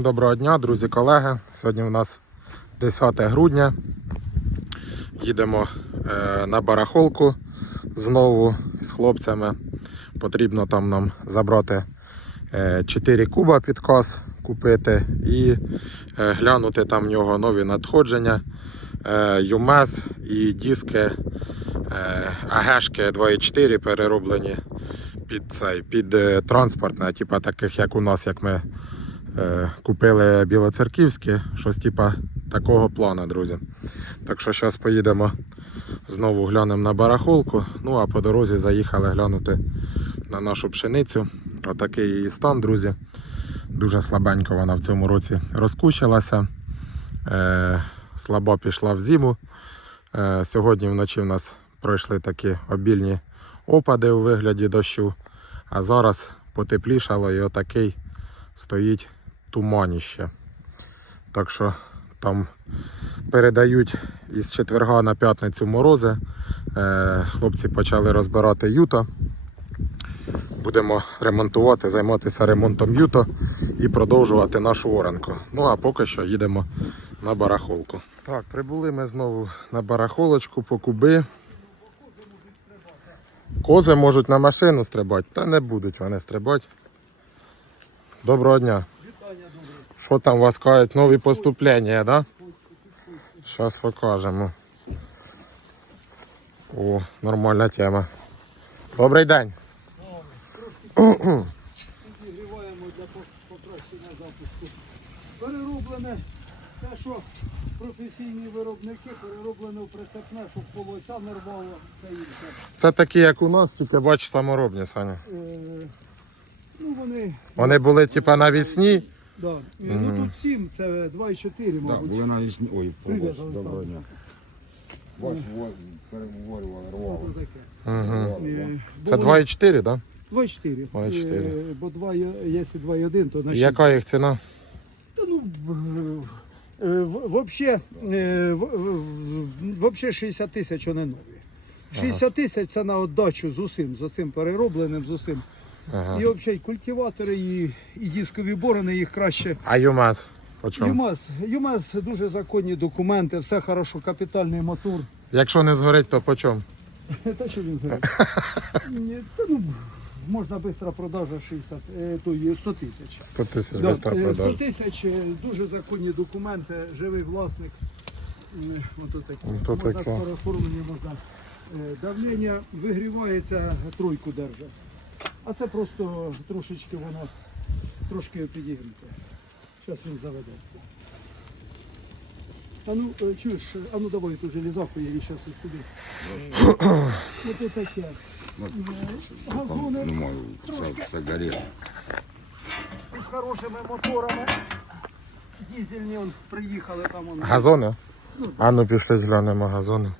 Доброго дня, друзі, колеги. Сьогодні у нас 10 грудня. Їдемо е, на барахолку знову з хлопцями. Потрібно там нам забрати е, 4 куба під кас купити і е, глянути там в нього нові надходження. Е, ЮМЕЗ і диски е, АГшки 2.4 перероблені під цей під е, транспортне, типа таких як у нас, як ми е, купили білоцерківські, щось типа такого плану, друзі. Так що зараз поїдемо знову глянемо на барахолку. Ну а по дорозі заїхали глянути на нашу пшеницю. Отакий її стан, друзі. Дуже слабенько вона в цьому році розкучилася. Е, слабо пішла в зиму. Е, сьогодні вночі в нас пройшли такі обільні опади у вигляді дощу. А зараз потеплішало і отакий стоїть туманіще. Так що там передають із четверга на п'ятницю морози. Е, Хлопці почали розбирати юто. Будемо ремонтувати, займатися ремонтом юто і продовжувати нашу оранку. Ну а поки що їдемо на барахолку. Так, прибули ми знову на барахолочку по куби. Кози можуть на машину стрибати, та не будуть вони стрибати. Доброго дня. Що там вас кажуть? Нові поступлення, да? Зараз покажемо. О, нормальна тема. Добрий день. Підігріваємо для по- покращення запуску. Перероблене те, що професійні виробники перероблене в прицепне, щоб полося не рвало та інше. Це такі, як у нас, тільки бач саморобні, Саня. Е, ну вони, Вони були типа навісні. Да. ну тут 7, це 2,4, Так, мабуть. були навіть... Ой, Привіт, пробач, Олександр. доброго дня. Бач, переговорювали, рвало. Що таке? Угу. Е, Це було 2,4, так? Да? 2,4. 2,4. Е, Бо 2, якщо 2,1, то на І 6. яка їх ціна? Та ну, б- е, в- вообще, е, в- в- вообще 60 тисяч вони нові. 60 тисяч це на отдачу з усім, з усім переробленим, з усім. Ага. І взагалі культиватори, і, і дискові борони їх краще. А ЮМАЗ? По чому? ЮМАЗ, ЮМАЗ дуже законні документи, все хорошо, капітальний мотор. Якщо не згорить, то по чому? Та що він та ну, можна швидко продажа 60, е, то є 100 тисяч. 100 тисяч Да, бистро е, 100 тисяч, е, дуже законні документи, живий власник. Ото таке. Ото можна таке. можна. Давлення вигрівається, тройку держить. А це просто трошечки воно трошки підігріте. Зараз він заведеться. А ну, е, чуєш, а ну давай ту железаку, я її зараз сюди. Ото таке. Е, Газони трошки все, все горіло. з хорошими моторами. Дізельні он, приїхали там. Он. Газони? А ну пішли глянемо газони.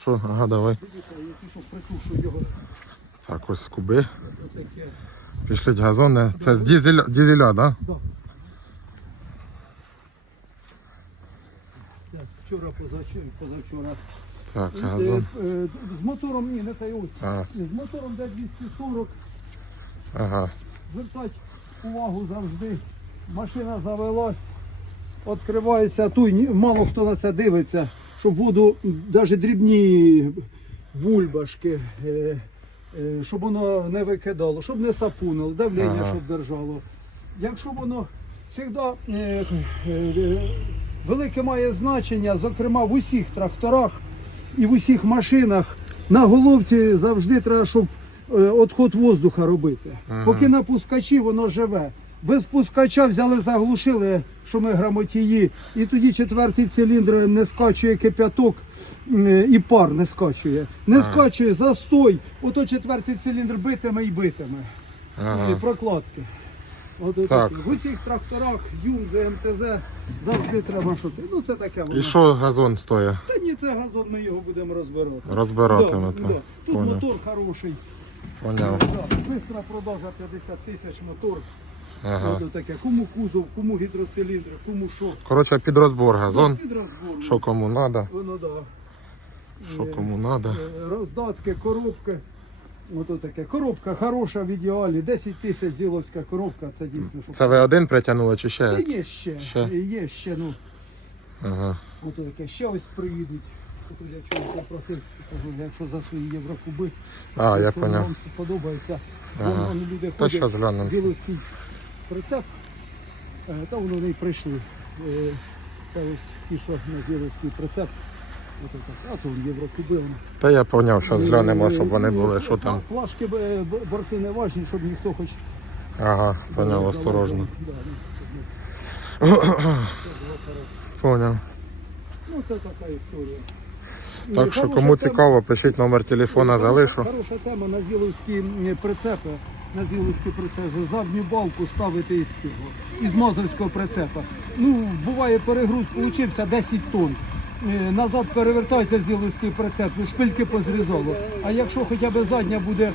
Що, ага, давай. Я пішов, притушую його. Так, ось куби. Отаке. Пішліть газони. Це з дізеля, дізеля да? Да. Так, вчора, позавчора, позавчора. Так, Е, газон. е, З мотором, ні, не цей ось. З мотором де 240, ага. звертать увагу завжди. Машина завелась, відкривається туй, мало хто на це дивиться, щоб воду, навіть дрібні бульбашки, е, щоб воно не викидало, щоб не сапунило, давлення, Ага. щоб держало. Якщо воно завжди е, е, велике має значення, зокрема в усіх тракторах і в усіх машинах, на головці завжди треба, щоб е, відход воздуха робити. Поки на пускачі воно живе. Без пускача взяли, заглушили, що ми грамотії, і тоді четвертий циліндр не скачує кип'яток і пар не скачує. Не скачує застой, ото четвертий циліндр битиме і битиме. Ага. І прокладки. От Так. В усіх тракторах, ЮНЗ, МТЗ завжди треба шути. Ну це таке воно. І що газон стоїть? Та ні, це газон, ми його будемо розбирати. Розбиратимете. Да, да. Тут Поняв. мотор хороший. Поняв. Да. Бистра продажа 50 тисяч мотор. Ага. От таке. Кому кузов, кому гідроциліндр, кому що. Коротше, під розбор газон. Під розбор. Що кому треба, Воно да. що кому треба. Е, Роздатки, коробки. Ото таке. Коробка хороша в ідеалі. 10 тисяч зіловська коробка, це дійсно що. Це ви один притягнули чи ще? Та Є ще, Ще? є ще, ну, Ага. ото таке, ще ось приїдуть. Я чого попросив, якщо за свої єврокуби, А, я вам подобається, Ага. люди Та що ходять, зглянемо. зіловський прицеп, е, та воно не прийшли. Е, Це ось ті, що на зіловський прицеп. А то єврокуби. Та я поняв, що зглянемо, щоб вони Ну, були. Що там? Плашки е, борти не важні, щоб ніхто хоч. Ага, поняв, осторожно. Поняв. Ну, це така історія. Так що кому цікаво, пишіть номер телефона, залишу. Хороша тема на зіловські прицепи. На зіловські прицепи. Задню балку ставити із цього, із мазовського прицепа. Ну, буває перегруз, получився 10 тонн. Е, Назад перевертається зіловський прицеп, ну, шпильки позрізало. А якщо хоча б задня буде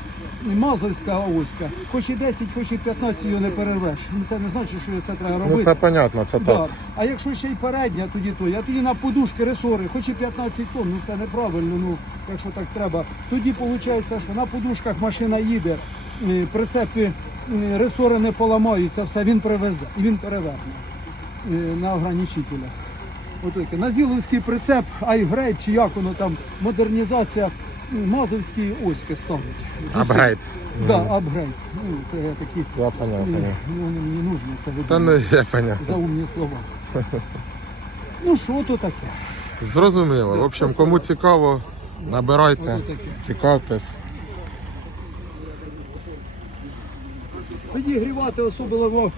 мазовська оська, хоч і 10, хоч і 15 його не перервеш. Ну це не значить, що це треба робити. Ну та понятно, це Да. так. А якщо ще й передня, тоді то, а тоді на подушки ресори, хоч і 15 тонн, ну це неправильно, ну якщо так треба. Тоді виходить, що на подушках машина їде, прицепи, е, ресори не поламаються, все він привезе і він переверне е, на ограничителях. Отаке. На Зіловський прицеп, айгрейд, чи як воно там, модернізація, мазовські оськи ставить. Апгрейд. Да, апгрейд. Ну, це такі, Я поняв, е, поняв. ну, мені не нужно це Та ну я поняв. за умні слова. Ну що то таке? Зрозуміло. В общем, кому цікаво, набирайте, цікавтесь. Підігрівати особливо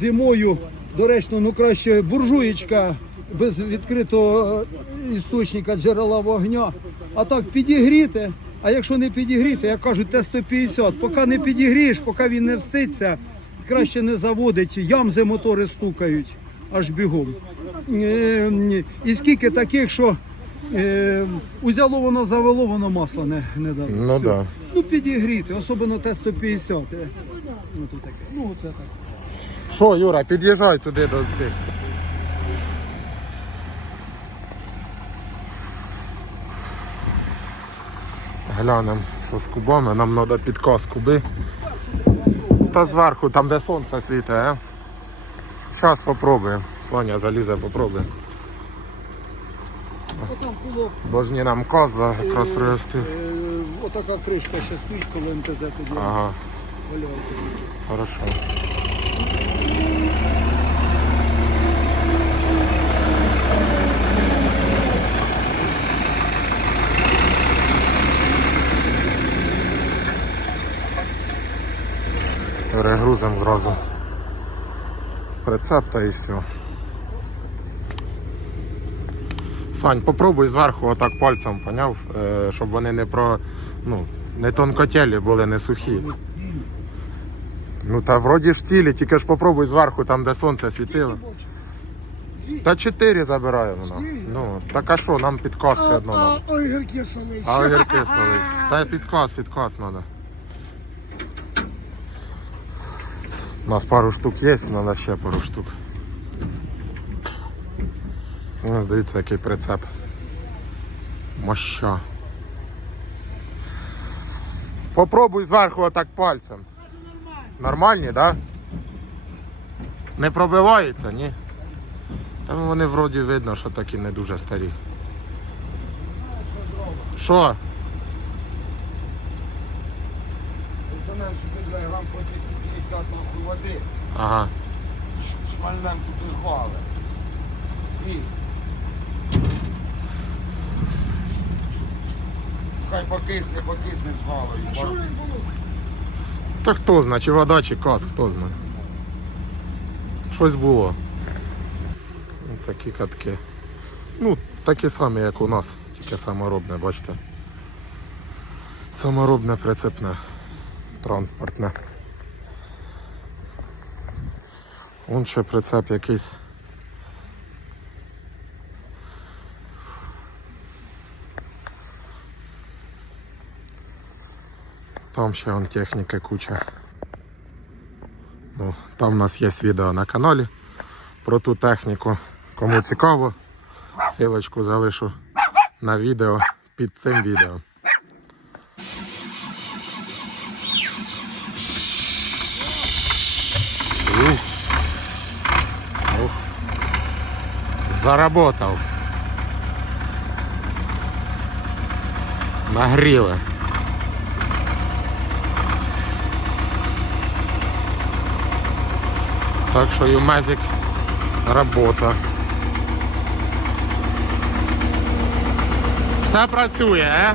зимою, доречно, ну краще буржуєчка без відкритого е, істочника джерела вогня. А так підігріти. А якщо не підігріти, як кажуть, Т-150, поки не підігрієш, поки він не вситься, краще не заводить, ямзи мотори стукають аж бігом. Е. І скільки таких, що е, узяло воно, завело, воно масла не, не дало. Ну да. Ну підігріти, особливо Т-150. Е. Ну, то таке. Ну, це так. Що, Юра, під'їжджай туди до цих. Глянемо, що з кубами, нам треба підказ куби. Та зверху, там де сонце світить, а? Зараз спробуємо. Соня залізе, попробує. Отам Бо ж ні нам каз якраз привезти. е, отака кришка ще стоїть, коли МТЗ тоді Ага, хорошо. Перегрузимо зразу прицеп і все. Сань, попробуй зверху отак пальцем, поняв, Е, щоб вони не про. ну, не тонкотєлі були, не сухі. Ну та вроді ж цілі, тільки ж попробуй зверху, там де сонце світило. Та чотири забираємо. Ну, ну так а що, нам підказ все одно. надо. Ой, гірки солить. А огірки солить. Та підказ, підказ треба. У нас пару штук є, треба ще пару штук. Ось дивіться, який прицеп. Моща. Попробуй зверху отак пальцем. Нормальні, так? Да? Не пробиваються, ні? Та ну, вони вроді видно, що такі не дуже старі. Що? Зданем сюди, бля, грам по 250 нахуй води. Ага. Шмальнем тут і гали. І. Хай покисне, покисне з галою. Що не було? Та хто знає, чи вода, чи каз, хто знає. Щось було. Такі катки. Ну, такі самі, як у нас, тільки саморобне, бачите. Саморобне прицепне, транспортне. Вон ще прицеп якийсь. Там ще вон техніки куча. Ну, Там у нас є відео на каналі про ту техніку. Кому цікаво, силочку залишу на відео під цим відео. Заработав. Нагріли. Так що Юмазик робота. Все працює, е?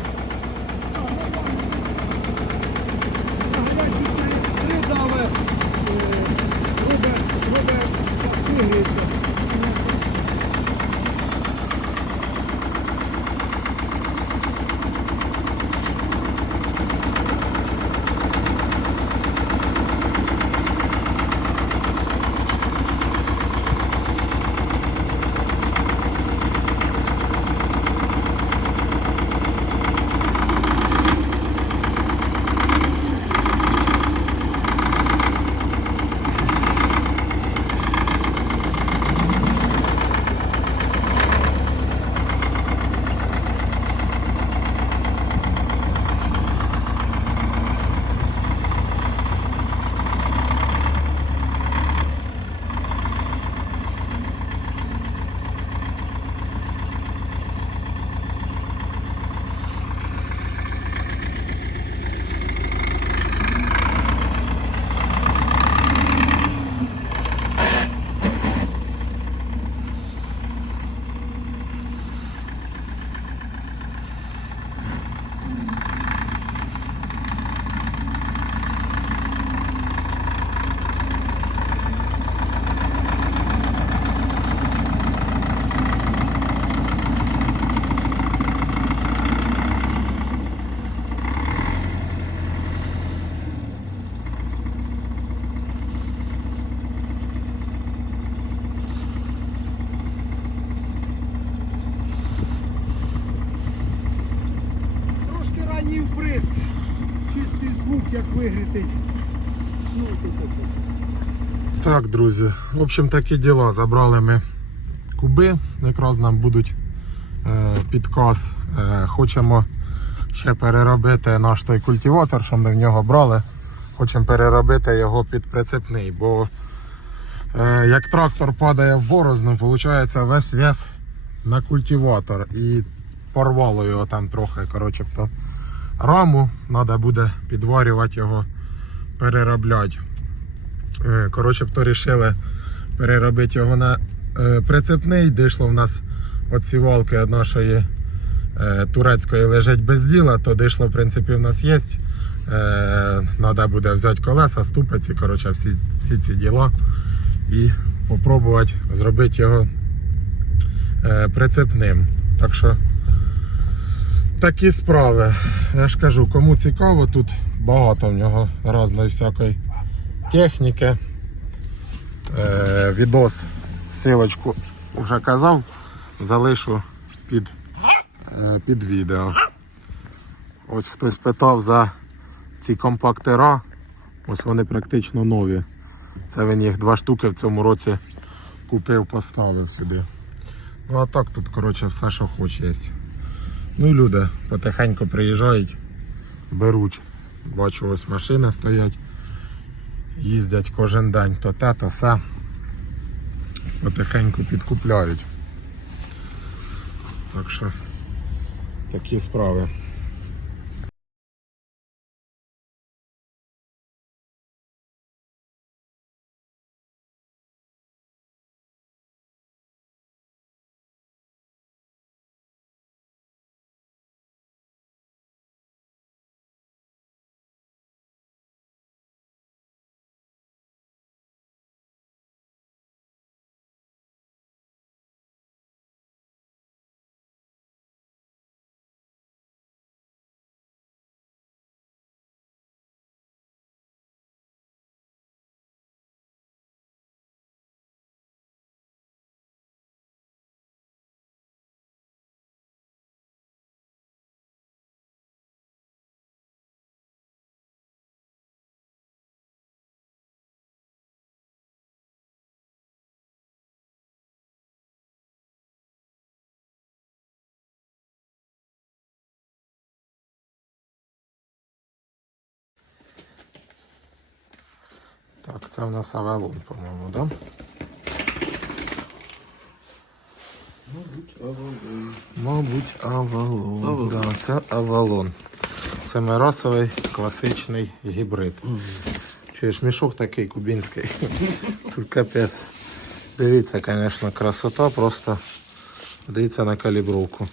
Так, друзі, в общем, такі діла. Забрали ми куби, якраз нам будуть е, підказ. Е, хочемо ще переробити наш той культиватор, що ми в нього брали. Хочемо переробити його під прицепний, бо е, як трактор падає в борозну, виходить весь вес на культиватор і порвало його там трохи. Коротше, то раму треба буде підварювати його, переробляти. Е, Коротше, то рішили переробити його на е, прицепний. Дійшло в нас от сівалки від нашої е, турецької лежить без діла, то дійшло, в принципі, в нас є. Треба буде взяти колеса, ступиці, коротше, всі, всі ці діла і спробувати зробити його прицепним. Так що такі справи. Я ж кажу, кому цікаво, тут багато в нього різної всякої техніки. Е, відос, силочку вже казав, залишу під, е, під відео. Ось хтось питав за ці компактера. Ось вони практично нові. Це він їх два штуки в цьому році купив, поставив сюди. Ну а так тут коротше все, що хоче. Ну і люди потихеньку приїжджають, беруть. Бачу, ось машини стоять їздять кожен день то те, то все. Потихеньку підкупляють. Так що такі справи. Так, це в нас Авелон, по-моєму, да? Мабуть, Авалон. Мабуть, Да, це Авалон. Семирасовий класичний гібрид. Чуєш, мішок такий кубінський. Тут капець. Дивіться, звісно, красота, просто дивіться на калібровку.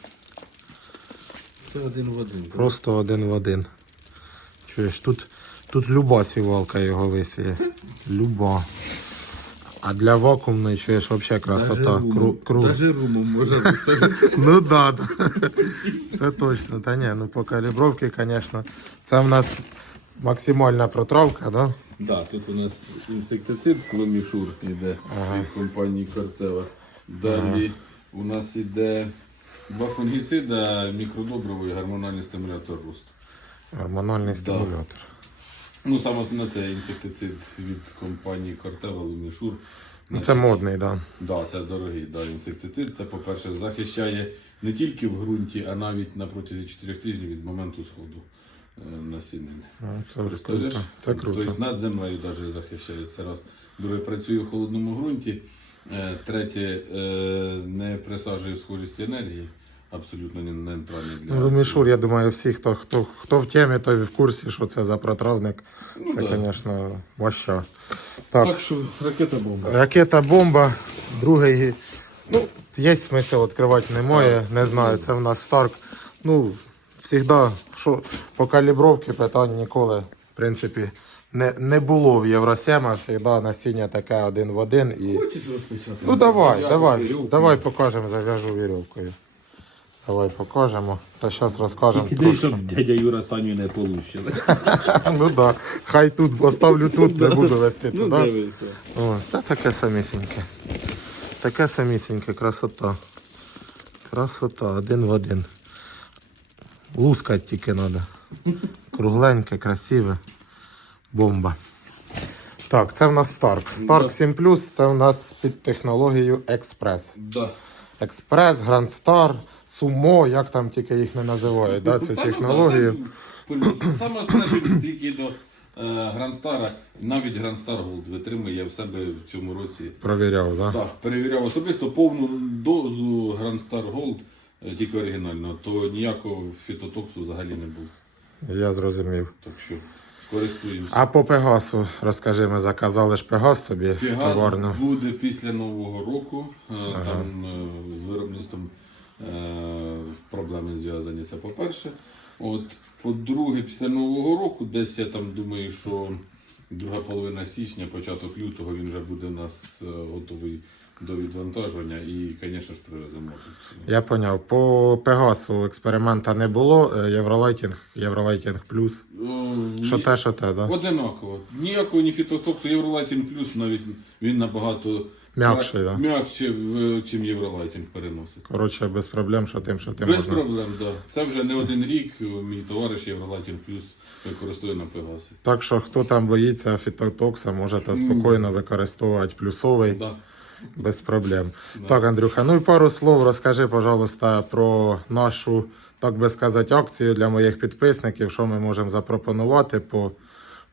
Це один в один. Просто один в один. Чуєш, тут, тут люба сівалка його висіє. Люба. А для вакуумної, чуєш, взагалі красота. Кру, кру. Даже румом може доставити. Ну да, да. Це точно. Та ні, ну по калібровці, звісно. Це в нас максимальна протравка, да? Да, тут у нас інсектицид кломішур іде від компанії Кортева. Далі у нас іде два фунгіцида, мікродобриво і гормональний стимулятор росту. Гормональний стимулятор. Ну, саме основне це інсектицид від компанії Кортева Лумішур. Ну, Це модний, да. Да, це дорогий да, інсектицид. Це, по-перше, захищає не тільки в ґрунті, а навіть на протязі 4 тижнів від моменту сходу е, насіння. Ну, Це круто. Це круто. Тобто над землею навіть захищає. Це раз. Друге, працює в холодному ґрунті. Е, Третє, е, не присаджує схожість енергії. Абсолютно не нейтральний для. Ну, Мішур, я думаю, всі, хто, хто, хто в темі, той в курсі, що це за протравник. Ну, Це, да. звісно, ваща. Так, Так що ракета бомба. ракета бомба, другий. Ну, є смисл відкривати немає. Не знаю, це в нас Старк. Ну, завжди, що по калібровці питань ніколи, в принципі, не, не було в Євросема, завжди насіння таке один в один. І... Хочеш розпочати? Ну давай, Я давай, давай покажемо, зав'яжу вірьовкою. Давай покажемо. Та зараз розкажемо Тільки трошки. щоб дядя Юра Саню не полущили. Ну так, да. хай тут поставлю тут, не буду вести Ну, туди. дивися. О, та таке самісіньке. Таке самісіньке, красота. Красота, один в один. Лускать тільки треба. Кругленьке, красиве. Бомба. Так, це в нас Старк. Старк 7 це в нас під технологією Експрес. Да. Експрес, Гранд Стар, Сумо, як там тільки їх не називають, да, цю технологію. Саме основне, тільки до е, Грандстара, навіть Грандстар Голд витримує я в себе в цьому році. Провіряв, да? Так, перевіряв особисто повну дозу Грандстар Голд, е, тільки оригінального, то ніякого фітотоксу взагалі не було. Я зрозумів. Так що користуємося. А по Пегасу, розкажи, ми заказали ж Пегас собі в товарну. буде після Нового року. Е, Там е, з виробництвом е, проблеми зв'язані. Це по-перше. От, по-друге, після Нового року, десь я там думаю, що друга половина січня, початок лютого він вже буде у нас е, готовий до відвантажування і, звісно ж, привеземо. Я поняв. По Пегасу експеримента не було. Е, Євролайтінг, Євролайтінг плюс. Що те, що те, да? Одинаково. Ніякого ні фітотоксу. Євролайтінг плюс навіть він набагато М'якший, да? м'якше, в- чим Євролайтінг переносить. Коротше, без проблем, що тим, що тим Без можна. проблем, так. Да. Це вже не один рік. Мій товариш Євролатін Плюс використовує на Пегасі. Так що хто там боїться фітотокса, можете спокійно використовувати плюсовий. Да. Без проблем. Так, Андрюха, ну і пару слов розкажи, пожалуйста, про нашу, так би сказати, акцію для моїх підписників, що ми можемо запропонувати по,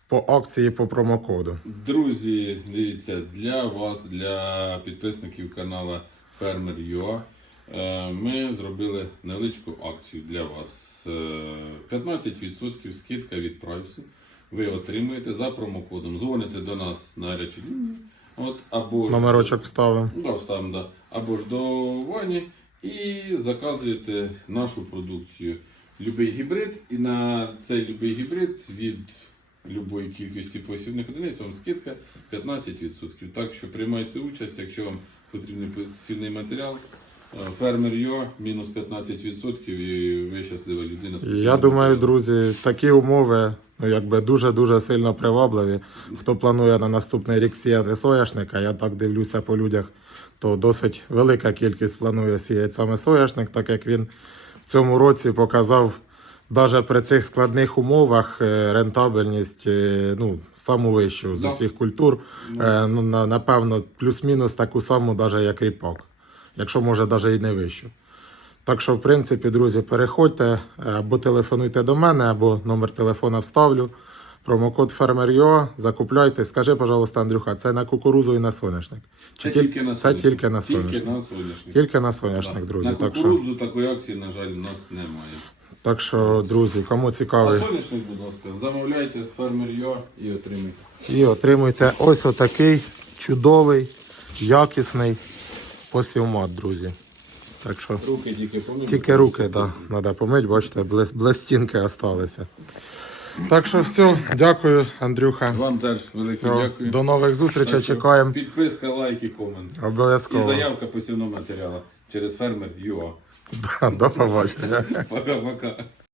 по акції по промокоду. Друзі, дивіться, для вас, для підписників каналу Фермер.ua е, ми зробили невеличку акцію для вас. Е, 15% скидка від прайсу. Ви отримуєте за промокодом. Дзвоните до нас на гарячу лінію. От, або ж- Номерочок вставимо. Да, вставимо, да. Або ж до Вані і заказуєте нашу продукцію. Любий гібрид, і на цей любий гібрид від любої кількості посівних одиниць вам скидка 15%. Так що приймайте участь, якщо вам потрібний посівний матеріал. Фермер Йо мінус 15% і ви щаслива людина. Я думаю, друзі, такі умови ну, якби дуже-дуже сильно привабливі. Хто планує на наступний рік сіяти соняшника, я так дивлюся по людях, то досить велика кількість планує сіяти саме соняшник, так як він в цьому році показав. Навіть при цих складних умовах е, рентабельність е, ну, саму вищу з усіх культур. Е, Ну, напевно, плюс-мінус таку саму, навіть як ріпак, якщо може навіть і не вищу. Так що, в принципі, друзі, переходьте е, або телефонуйте до мене, або номер телефона вставлю. Промокод фермер.ua, закупляйте. Скажи, пожалуйста, Андрюха, це на кукурузу і на соняшник? Чи Це тільки на це соняшник. тільки на соняшник? Тільки на соняшник. Тільки на соняшник, Да. друзі. На Так що, такої акції, на жаль, у нас немає. так що, друзі, кому А цікавий, соняшник, будь ласка, замовляйте фермер Йо і отримайте. і отримуйте ось отакий чудовий, якісний посівмат, друзі. Так що. Руки тільки. Тільки руки, так, да, треба помити, бачите, блестінки залишилися. Так що все, дякую, Андрюха. Вам теж велике Все, дякую. до нових зустрічей, Так чекаємо. Підписка, лайк і комент. І заявка посівного матеріалу через фермер ЮА. До побачення. Пока-пока.